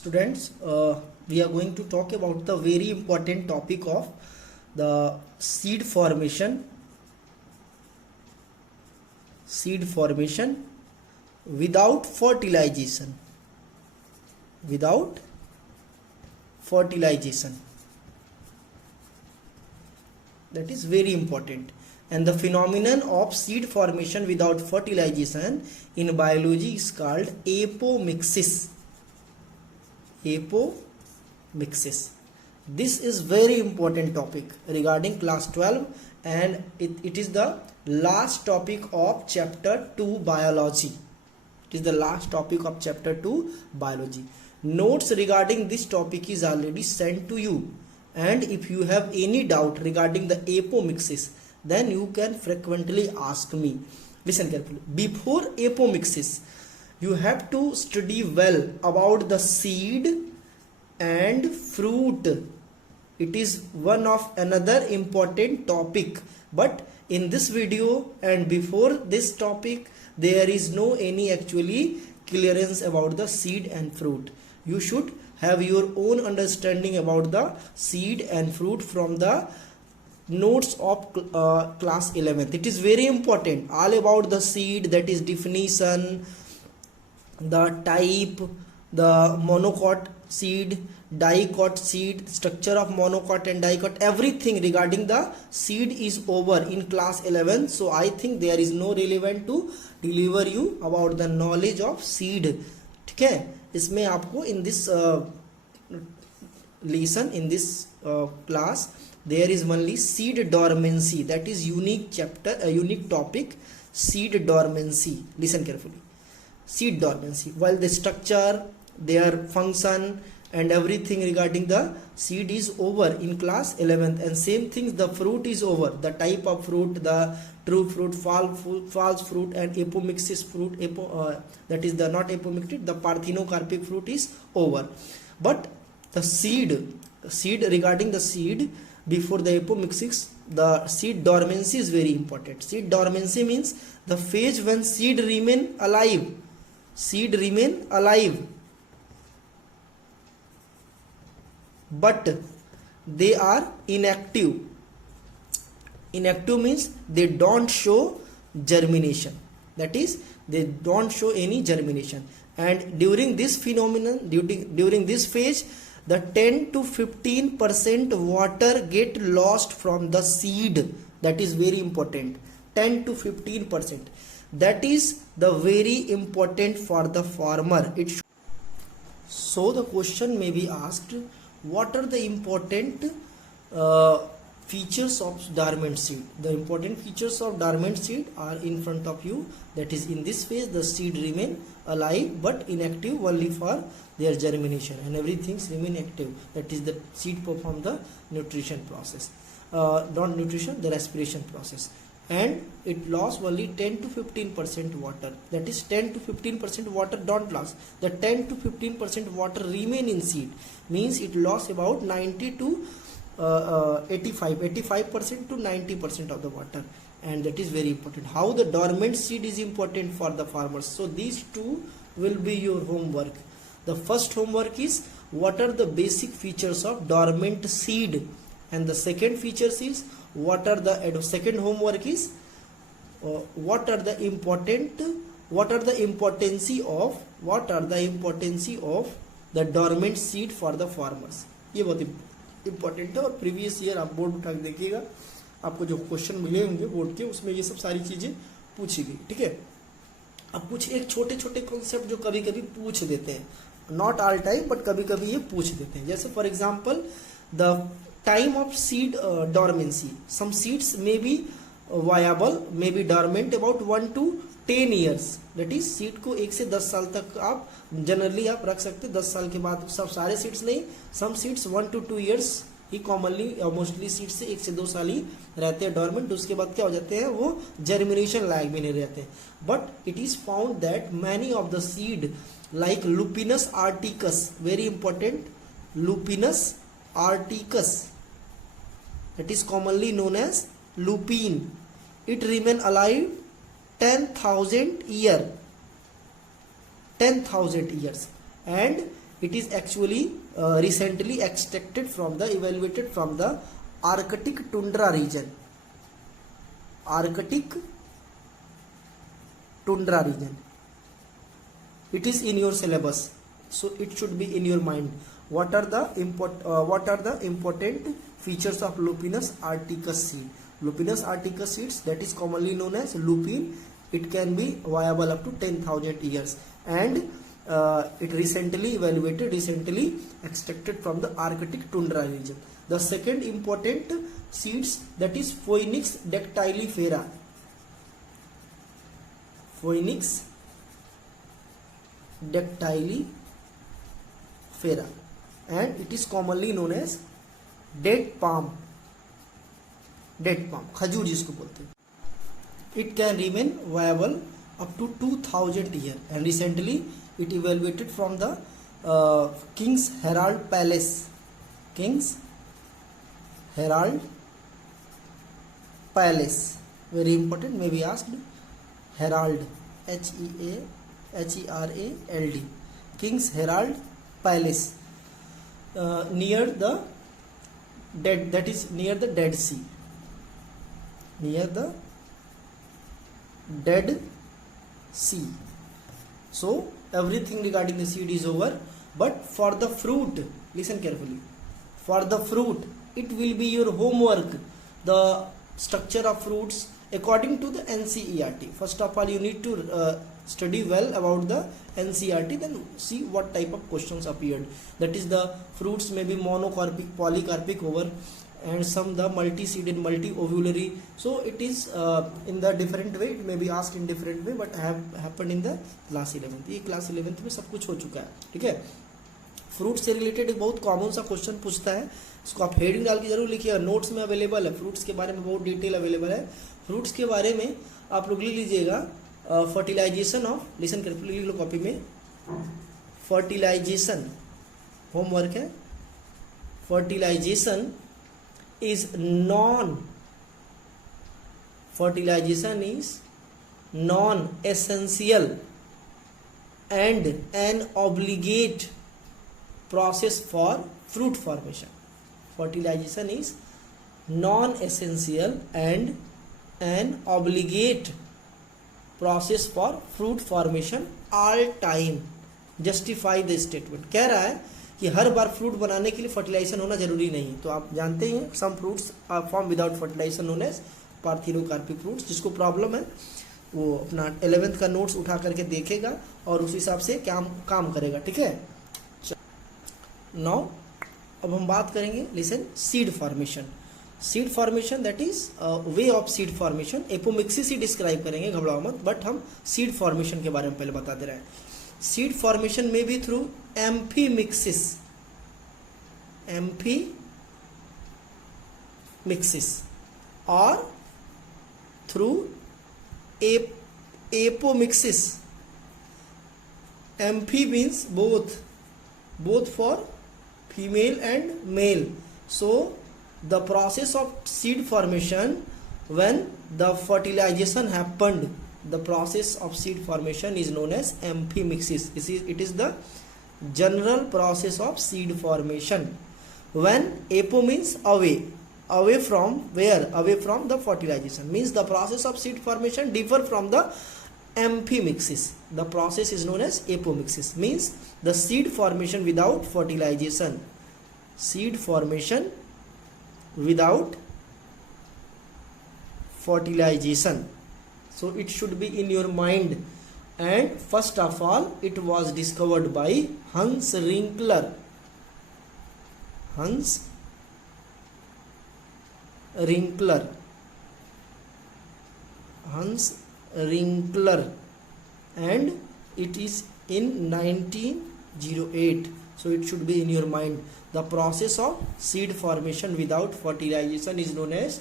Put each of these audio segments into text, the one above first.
students, we are going to talk about the very important topic of the seed formation without fertilization. That is very important. And the phenomenon of seed formation without fertilization in biology is called apomixis. This is very important topic regarding class 12, and it is the last topic of chapter 2 biology. Notes regarding this topic is already sent to you, and if you have any doubt regarding the apomixis, then you can frequently ask me. Listen carefully. Before apomixis, you have to study well about the seed and fruit. It is one of another important topic, but in this video and before this topic, there is no any actually clearance about the seed and fruit. You should have your own understanding about the seed and fruit from the notes of class 11th. It is very important, all about the seed, that is definition, the type, the monocot seed, dicot seed, structure of monocot and dicot, everything regarding the seed is over in class 11. So I think there is no relevant to deliver you about the knowledge of seed. ठीक है, इसमें आपको in this lesson, in this class, there is only seed dormancy, that is unique chapter, unique topic, seed dormancy. Listen carefully. Seed dormancy, while the structure, their function and everything regarding the seed is over in class 11th, and same things the fruit is over, the type of fruit, the true fruit, false fruit and apomixis fruit, that is the not apomixis, the parthenocarpic fruit is over. But the seed regarding the seed before the apomixis, the seed dormancy is very important. Seed dormancy means the phase when seed remain alive, but they are inactive. Inactive means they don't show germination, that is they don't show any germination. And during this phenomenon, during this phase, the 10 to 15% water get lost from the seed. That is very important. 10 to 15%. That is the very important for the farmer. So the question may be asked, what are the important features of dormant seed? The important features of dormant seed are in front of you. That is, in this phase the seed remain alive but inactive only for their germination, and everything remain active. That is, the seed perform the nutrition process, not nutrition, the respiration process, and it lost only 10 to 15% water. That is, 10 to 15% water don't lose. The 10 to 15% water remain in seed means it lost about 90 to 85% to 90% of the water, and that is very important. How the dormant seed is important for the farmers. So these two will be your homework. The first homework is what are the basic features of dormant seed, and the second features is what are the second homework is what are the importance of the dormant seed for the farmers. ये बहुत important है, और previous year आप board उठा के देखिएगा, आपको जो क्वेश्चन मिले होंगे बोर्ड के, उसमें ये सब सारी चीजें पूछी गई. ठीक है, अब कुछ एक छोटे छोटे कॉन्सेप्ट जो कभी कभी पूछ देते हैं, नॉट ऑल टाइम बट कभी कभी ये पूछ देते हैं. जैसे for example the time of seed dormancy. Some seeds may be viable, may be dormant about 1 to 10 years. That is, seed को 1 से 10 साल तक आप जनरली आप रख सकते हैं. 10 साल के बाद सब सारे सीड्स नहीं, सम सीड्स 1 to 2 years ही कॉमनली मोस्टली सीड्स से 1 से 2 साल ही रहते हैं डॉर्मेंट. उसके बाद क्या हो जाते हैं, वो जर्मिनेशन लायक भी नहीं रहते. But it is found that many of the seed like Lupinus articus, very important, Lupinus articus, that is commonly known as lupine. It remain alive 10,000 years, and it is actually recently extracted from the evaluated from the Arctic tundra region. Arctic tundra region. It is in your syllabus, so it should be in your mind. What are the important features of Lupinus articus seed? Lupinus articus seeds, that is commonly known as lupin, it can be viable up to 10,000 years, and it recently extracted from the Arctic tundra region. The second important seeds, that is Phoenix dactylifera. Phoenix dactylifera, and it is commonly known as date palm, खजूर जिसको बोलते हैं. It can remain viable up to 2000 years, and recently it evaluated from the King's Herald Palace. King's Herald Palace, very important, may be asked. Herald, Herald, King's Herald Palace, near the Dead, that is near the Dead Sea. Near the Dead Sea. So everything regarding the seed is over, but for the fruit, listen carefully. For the fruit, it will be your homework, the structure of fruits according to the NCERT. First of all, you need to study well about the NCERT, then see what type of questions appeared. That is, the fruits may be monocarpic, polycarpic over, and some the multi-seeded, multi-ovulary. So it is in the different way, it may be asked in different way, but have happened in the class 11th. ये class 11th में सब कुछ हो चुका है, ठीक है. Fruit से रिलेटेड एक बहुत कॉमन सा क्वेश्चन पूछता है, इसको आप हेडिंग डाल के जरूर लिखिएगा. नोट्स में अवेलेबल है, फ्रूट्स के बारे में बहुत डिटेल अवेलेबल है. फ्रूट्स के बारे में आप लोग लिख लीजिएगा फर्टिलाइजेशन ऑफ, लिसन करके लिख लो कॉपी में, फर्टिलाइजेशन, होमवर्क है. Fertilisation is non essential and an obligate process for fruit formation. Fertilization is non-essential and an obligate process for fruit formation all time. Justify the statement. कह रहा है कि हर बार fruit बनाने के लिए फर्टिलाइजेशन होना जरूरी नहीं. तो आप जानते हैं some fruits are formed without fertilization known as parthenocarpic fruits. जिसको प्रॉब्लम है वो अपना 11th का नोट्स उठा करके देखेगा और उस हिसाब से काम करेगा, ठीक है. नाउ अब हम बात करेंगे, listen, seed formation. Seed formation, that is way of seed formation. Apomixis he describe करेंगे, घबराओ मत, बट हम सीड फॉर्मेशन के बारे में पहले बता दे रहे हैं. सीड फॉर्मेशन में भी थ्रू एम्फीमिक्सिस और through apomixis. Amphi means both for female and male. So the process of seed formation, when the fertilization happened, the process of seed formation is known as amphimixis. It is the general process of seed formation. When apo means away from where? Away from the fertilization, means the process of seed formation differ from the amphimixis. The process is known as apomixis, means the seed formation without fertilization. Seed formation without fertilization. So it should be in your mind. And first of all, it was discovered by Hans Ringler. And it is in 1908. So it should be in your mind. The process of seed formation without fertilization is known as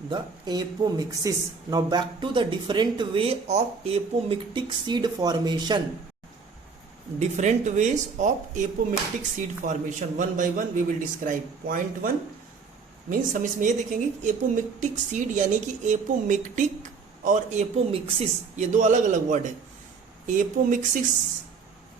the apomixis. Now back to the different way of apomictic seed formation. Different ways of apomictic seed formation, one by one we will describe. Point 1 means हम इसमें ये देखेंगे apomictic seed, यानी कि apomictic और apomixis ये दो अलग अलग वर्ड है. एपोमिक्सिस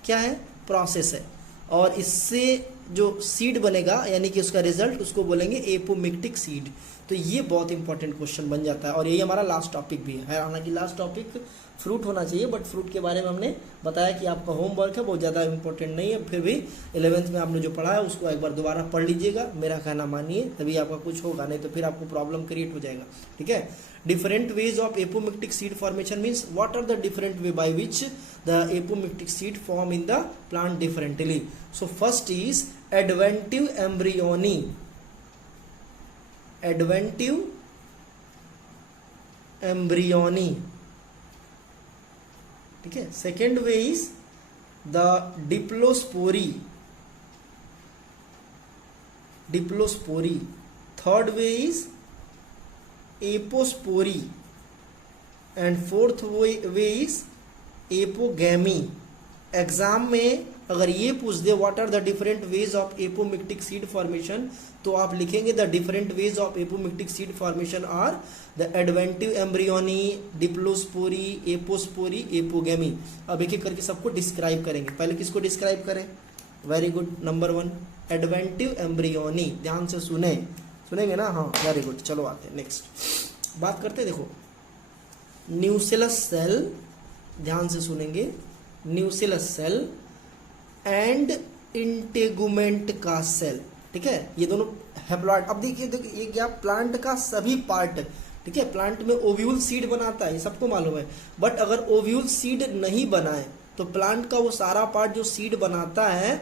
क्या है? प्रोसेस है, और इससे जो सीड बनेगा यानी कि उसका रिजल्ट उसको बोलेंगे एपोमिक्टिक सीड। तो ये बहुत इंपॉर्टेंट क्वेश्चन बन जाता है और यही हमारा लास्ट टॉपिक भी है। हालांकि लास्ट टॉपिक फ्रूट होना चाहिए, बट फ्रूट के बारे में हमने बताया कि आपका होमवर्क है, बहुत ज़्यादा इंपॉर्टेंट नहीं है, फिर भी 11th में आपने जो पढ़ा है उसको एक बार दोबारा पढ़ लीजिएगा, मेरा कहना मानिए, तभी आपका कुछ होगा, नहीं तो फिर आपको प्रॉब्लम क्रिएट हो जाएगा। ठीक है। Different ways of apomictic seed formation means what are the different way by which the apomictic seed form in the plant differently. So first is adventive embryony, adventive embryony, ठीक है। Second way is the diplospory, diplospory. Third way is apospory and fourth way is apogamy. Exam में अगर ये पूछ दे what are the different ways of apomictic seed formation, तो आप लिखेंगे the different ways of apomictic seed formation are the adventive embryony, diplospory, apospory, apogamy. अब एक एक करके सबको डिस्क्राइब करेंगे। पहले किसको डिस्क्राइब करें? Very good, number 1 adventive embryony. ध्यान से सुनेंगे ना? हाँ, वेरी गुड। चलो आते हैं नेक्स्ट बात करते हैं। देखो, न्यूसेलस सेल, ध्यान से सुनेंगे, न्यूसेलस सेल एंड इंटेगुमेंट का सेल। ठीक है, ये दोनों हैप्लॉइड। अब देखिए ये क्या, प्लांट का सभी पार्ट, ठीक है, प्लांट में ओव्यूल सीड बनाता है, ये सबको मालूम है। बट अगर ओव्यूल सीड नहीं बनाए तो प्लांट का वो सारा पार्ट जो सीड बनाता है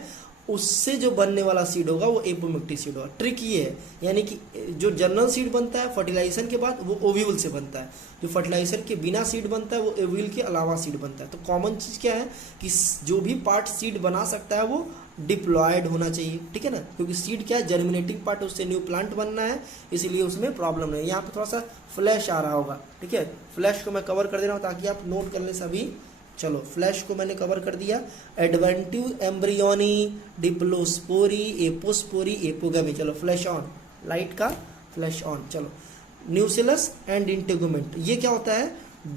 उससे जो बनने वाला सीड होगा वो एपोमिक्टिक सीड होगा। ट्रिक ये है, यानी कि जो जनरल सीड बनता है फर्टिलाइजेशन के बाद वो ओव्यूल से बनता है, जो फर्टिलाइजेशन के बिना सीड बनता है वो ओव्यूल के अलावा सीड बनता है। तो कॉमन चीज़ क्या है कि जो भी पार्ट सीड बना सकता है वो डिप्लॉयड होना चाहिए। ठीक है ना, क्योंकि सीड क्या है, जर्मिनेटिंग पार्ट, उससे न्यू प्लांट बनना है, इसीलिए उसमें प्रॉब्लम नहीं है। यहाँ पे थोड़ा सा फ्लैश आ रहा होगा, ठीक है, फ्लैश को मैं कवर कर दे रहा हूँ ताकि आप नोट कर लें सभी। चलो, फ्लैश को मैंने कवर कर दिया। Adventive embryony, diplospory, apospory, apogamy. चलो फ्लैश ऑन, लाइट का फ्लैश ऑन। चलो, न्यूसेलस एंड इंटेगुमेंट, ये क्या होता है?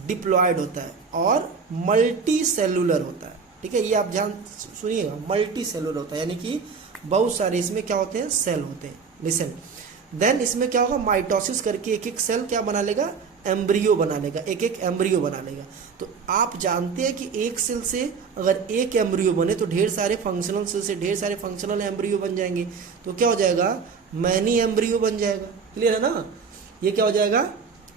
डिप्लॉयड होता है और मल्टी सेलुलर होता है। ठीक है, ये आप ध्यान सुनिएगा, मल्टी सेलुलर होता है, यानी कि बहुत सारे इसमें क्या होते हैं, सेल होते हैं। लिसन, देन इसमें क्या होगा, माइटोसिस करके एक एक सेल क्या बना लेगा, एम्ब्रियो बना लेगा, एक एक एम्ब्रियो बना लेगा। तो आप जानते हैं कि एक सेल से अगर एक एम्ब्रियो बने तो ढेर सारे फंक्शनल सेल से ढेर सारे फंक्शनल एम्ब्रियो बन जाएंगे। तो क्या हो जाएगा, मैनी एम्ब्रियो बन जाएगा। क्लियर है ना, ये क्या हो जाएगा,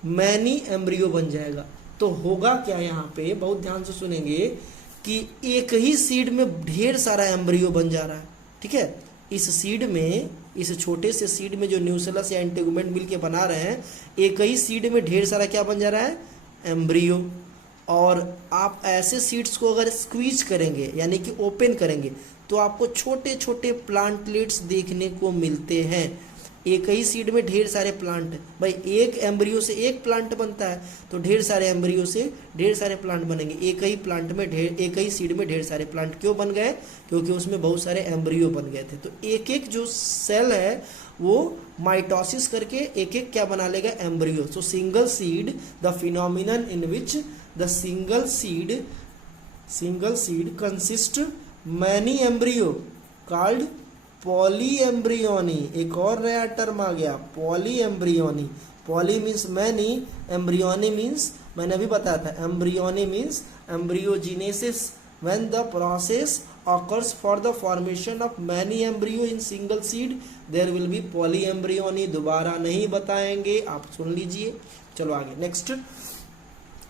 मैनी एम्ब्रियो बन जाएगा। तो होगा क्या यहाँ पे, बहुत ध्यान से सुनेंगे, कि एक ही सीड में ढेर सारा एम्ब्रियो बन जा रहा है। ठीक है, इस सीड में, इस छोटे से सीड में जो न्यूसेलस या इंटेगुमेंट मिलके बना रहे हैं, एक ही सीड में ढेर सारा क्या बन जा रहा है, एम्ब्रियो। और आप ऐसे सीड्स को अगर स्क्वीज करेंगे यानी कि ओपन करेंगे तो आपको छोटे छोटे प्लांटलेट्स देखने को मिलते हैं। एक ही सीड में ढेर सारे प्लांट, भाई एक एम्ब्रियो से एक प्लांट बनता है तो ढेर सारे एम्ब्रियो से ढेर सारे प्लांट बनेंगे। एक ही प्लांट में एक ही सीड में ढेर सारे प्लांट क्यों बन गए, क्योंकि उसमें बहुत सारे एम्ब्रियो बन गए थे। तो एक एक जो सेल है वो माइटोसिस करके एक एक क्या बना लेगा, embryo. So single seed, the phenomenon in which the single seed consist many embryo called poly embryony. एक और नया टर्म आ गया, poly embryony. Poly means many, embryony means, मैंने अभी बताया था, embryony means embryogenesis, when the process occurs for the formation of many embryo in single seed there will be polyembryony। दोबारा नहीं बताएंगे, आप सुन लीजिए। चलो आगे नेक्स्ट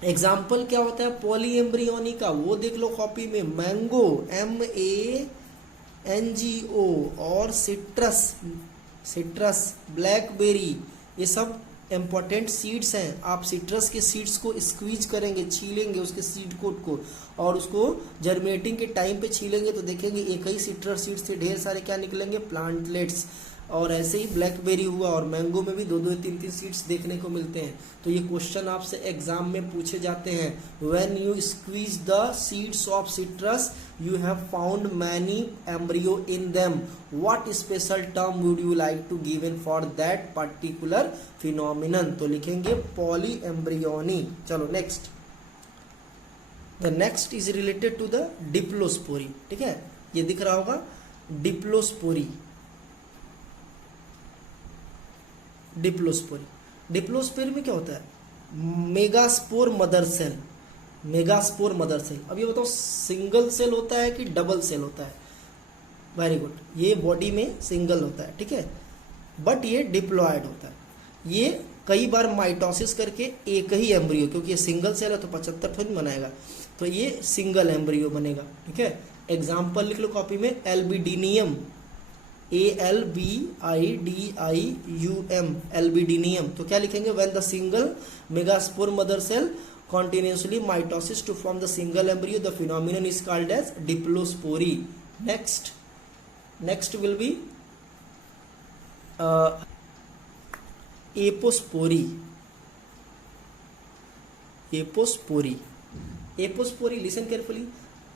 एग्जाम्पल क्या होता है पॉलीएम्ब्रियोनी का, वो देख लो कॉपी में। मैंगो, MANGO, और सिट्रस, ब्लैकबेरी, ये सब इम्पॉर्टेंट सीड्स हैं। आप सिट्रस के सीड्स को स्क्वीज करेंगे, छीलेंगे उसके सीड कोट को, और उसको जर्मिनेटिंग के टाइम पे छीलेंगे तो देखेंगे एक ही सिट्रस सीड से ढेर सारे क्या निकलेंगे, प्लांटलेट्स। और ऐसे ही ब्लैकबेरी हुआ, और मैंगो में भी 2-2 3-3 सीड्स देखने को मिलते हैं। तो ये क्वेश्चन आपसे एग्जाम में पूछे जाते हैं। When you squeeze the seeds of citrus you have found many embryo in them, what special term would you like to given for that particular phenomenon? तो लिखेंगे polyembryony। चलो next, the next is related to the डिप्लोस्पोरी। ठीक है, ये दिख रहा होगा, डिप्लोस्पोरी। डिप्लोस्पोरी, डिप्लोस्पोरी में क्या होता है? Megaspore mother cell, megaspore mother cell. अब ये बताओ सिंगल सेल होता है कि डबल सेल होता है? वेरी गुड, ये बॉडी में सिंगल होता है, ठीक है, बट ये डिप्लॉयड होता है। ये कई बार माइटोसिस करके एक ही एम्ब्रियो, क्योंकि ये सिंगल सेल है तो 75 थोड़ी बनाएगा, तो ये सिंगल एम्ब्रियो बनेगा, ठीक है। एग्जाम्पल लिख लो कॉपी में, एल्बिडिनियम, ALBIDIUM, एल्बिडिनियम। तो क्या लिखेंगे? When the single megaspore mother cell continuously mitosis to form the single embryo, the phenomenon is called as diplospory. Next will be apospory. Apospory, listen carefully.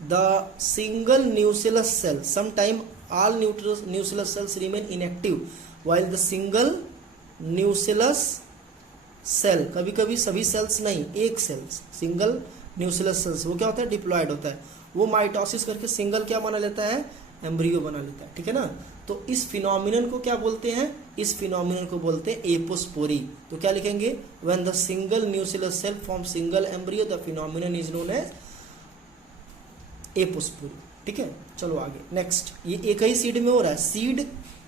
The single nucleus cell, sometime all nucleus cells remain inactive, while the single nucleus cell, कभी कभी सभी sales नहीं, एक sales, single nucleus sales, वो क्या होता है? Diploid होता है। वो माइटोसिस करके सिंगल क्या बना लेता है? एम्ब्रियो बना लेता है, ठीक है ना। तो इस फिनोमिनन को क्या बोलते हैं? इस फिनोमिनन को बोलते हैं एपोस्पोरी। तो क्या लिखेंगे? When the single nucleus cell form single embryo, the phenomenon is known as apospory, ठीक है। चलो आगे, नेक्स्ट। ये एक ही सीड में हो रहा है। सीड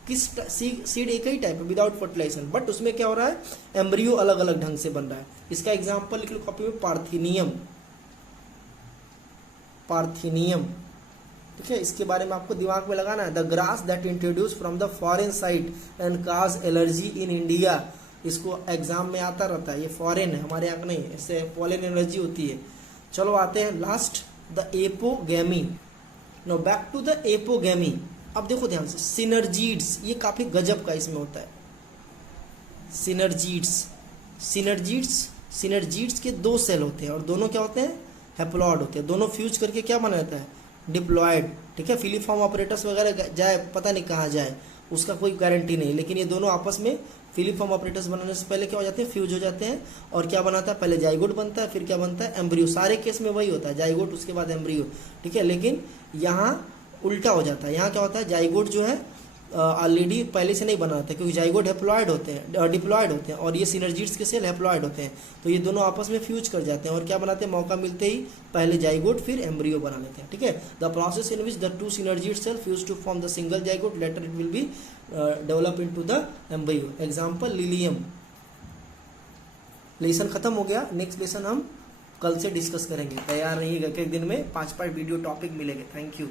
सीड एक ही टाइप है विदाउट फर्टिलाइजेशन, बट उसमें क्या हो रहा है? एम्ब्रियो अलग अलग ढंग से बन रहा है। इसका एग्जांपल लिख लो कॉपी में, पार्थिनियम, पार्थिनियम, ठीक है। इसके बारे में आपको दिमाग में लगाना है। The grass that introduce from the foreign site and cause allergy in India. इसको एग्जाम में आता रहता है, ये फॉरेन है, हमारे यहाँ नहीं, इससे पोलन एलर्जी होती है। चलो आते हैं last, the apogamy. No back to the apogamy. अब देखो ध्यान से, सिनर्जीड्स, ये काफी गजब का इसमें होता है। सिनर्जीड्स के दो सेल होते हैं और दोनों क्या होते हैं? हैप्लॉइड होते हैं। दोनों फ्यूज करके क्या बना जाता है? डिप्लॉयड, ठीक है। फिलीफॉर्म ऑपरेटस वगैरह जाए, पता नहीं कहाँ जाए, उसका कोई गारंटी नहीं, लेकिन ये दोनों आपस में फिलीफॉर्म ऑपरेटस बनाने से पहले क्या हो जाते हैं? फ्यूज हो जाते हैं। और क्या बनाता है? पहले जाइगोट बनता है, फिर क्या बनता है? एम्ब्रियो। सारे केस में वही होता है, जाइगोट उसके बाद एम्ब्रियो, ठीक है। लेकिन यहाँ उल्टा हो जाता है। यहाँ क्या होता है? जाइगोट जो है ऑलरेडी पहले से नहीं बना होता है, क्योंकि जाइगोट हैप्लॉइड होते हैं, डिप्लॉयड होते हैं, और ये सिनर्जीड्स के सेल हैप्लॉइड होते हैं। तो ये दोनों आपस में फ्यूज कर जाते हैं और क्या बनाते हैं? मौका मिलते ही पहले जाइगोट फिर एम्ब्रियो बना लेते हैं, ठीक है। The process in which the two synergid cell fuse to form the single zygote, later it will be develop into the embryo. Example lilium. Lesson खत्म हो गया। नेक्स्ट लेसन हम कल से डिस्कस करेंगे। तैयार रहिएगा, एक दिन में 5 वीडियो टॉपिक मिलेंगे। Thank you.